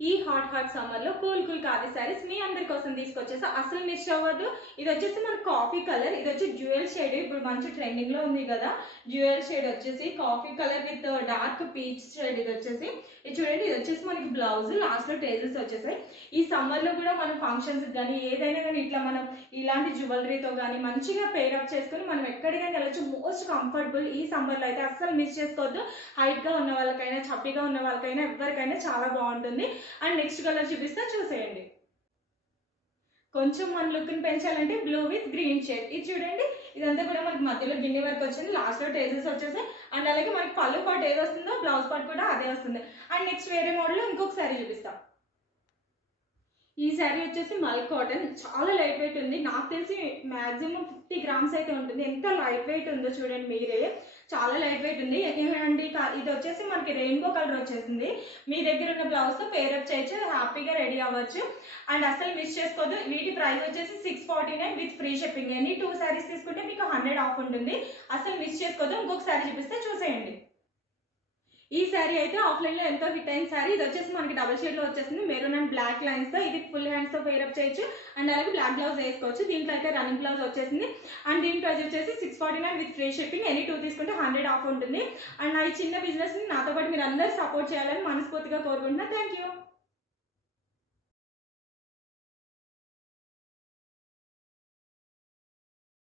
ఈ hot summer లో cool khadi saris మీ అందరి కోసం తీసుకొచ్చేసా. అసలు మిస్ అవ్వద్దు. ఇది వచ్చేసి మన కాఫీ కలర్, ఇది వచ్చి డ్యూయల్ షేడ్, ఇప్పుడు మంచి ట్రెండింగ్ లో ఉంది కదా. డ్యూయల్ షేడ్ వచ్చేసి coffee colour with dark peach shade. ఇది వచ్చేసి ఇది చూడండి, ఇది వచ్చేసి మనకి బ్లౌజ్ లాస్ట్ లో టేజెస్ వచ్చేసాయి. ఈ సమ్మర్ లో కూడా మనం ఫంక్షన్స్ కానీ ఏదైనా కానీ ఇట్లా మనం ఇలాంటి జ్యువెలరీతో కానీ మంచిగా పేరప్ చేసుకుని మనం ఎక్కడికైనా వెళ్ళొచ్చు. మోస్ట్ కంఫర్టబుల్ ఈ సమ్మర్ లో అయితే అస్సలు మిస్ చేసుకోవద్దు. హైట్ గా ఉన్న వాళ్ళకైనా చప్పిగా ఉన్న వాళ్ళకైనా ఎవరికైనా చాలా బాగుంటుంది. అండ్ నెక్స్ట్ కలర్ చూపిస్తా, చూసేయండి. కొంచెం మన లుక్ ని పెంచాలంటే బ్లూ విత్ గ్రీన్ షేడ్. ఇది చూడండి, ఇదంతా కూడా మనకి మధ్యలో గిన్నె వరకు వచ్చింది, లాస్ట్ లో టేజెస్ వచ్చేసాయి. అండ్ అలాగే మనకి పళ్ళు పాటు ఏది వస్తుందో బ్లౌజ్ పాటు కూడా అదే వస్తుంది. అండ్ నెక్స్ట్ వేరే మోడల్ లో ఇంకొక సారీ చూపిస్తా. ఈ శారీ వచ్చేసి మల్ కాటన్, చాలా లైట్ వెయిట్ ఉంది. నాకు తెలిసి మాక్సిమం 50 గ్రామ్స్ అయితే ఉంటుంది. ఎంత లైట్ వెయిట్ ఉందో చూడండి మీరే, చాలా లైట్ వెయిట్ ఉంది. అండ్ ఇది వచ్చేసి మనకి రెయిన్బో కలర్ వచ్చేసింది. మీ దగ్గర ఉన్న బ్లౌజ్ తో పేరప్ చేయొచ్చు, హ్యాపీగా రెడీ అవ్వచ్చు. అండ్ అసలు మిస్ చేసుకోవద్దు. వీటి ప్రైస్ వచ్చేసి 649 with free shipping. Any 2 saris తీసుకుంటే మీకు 100 ఆఫ్ ఉంటుంది. అసలు మిస్ చేసుకోవద్దు. ఇంకొక శారీ చూపిస్తే చూసేయండి. ఈ శారీ అయితే ఆఫ్లైన్ లో ఎంతో హిట్ అయిన శారీ. ఇది వచ్చేసి మనకి డబుల్ షేడ్ లో వచ్చేసింది, మెరూన్ అండ్ బ్లాక్ లైన్స్ తో. ఇది ఫుల్ హ్యాండ్స్ తో పేరప్ చేయొచ్చు. అండ్ అలాగే బ్లాక్ బ్లౌజ్ వేసుకోవచ్చు. దీంట్లో అయితే రన్నింగ్ బ్లౌజ్ వచ్చేసింది. అండ్ దీని ప్రైస్ వచ్చేసి 649 విత్ ఫ్రీ షిప్పింగ్. ఎనీ 2 తీసుకుంటే 100 ఆఫ్ ఉంటుంది. అండ్ నా ఈ చిన్న బిజినెస్ ని నాతో పాటు మీరు అందరూ సపోర్ట్ చేయాలని మనస్ఫూర్తిగా కోరుకుంటున్నా. Thank you.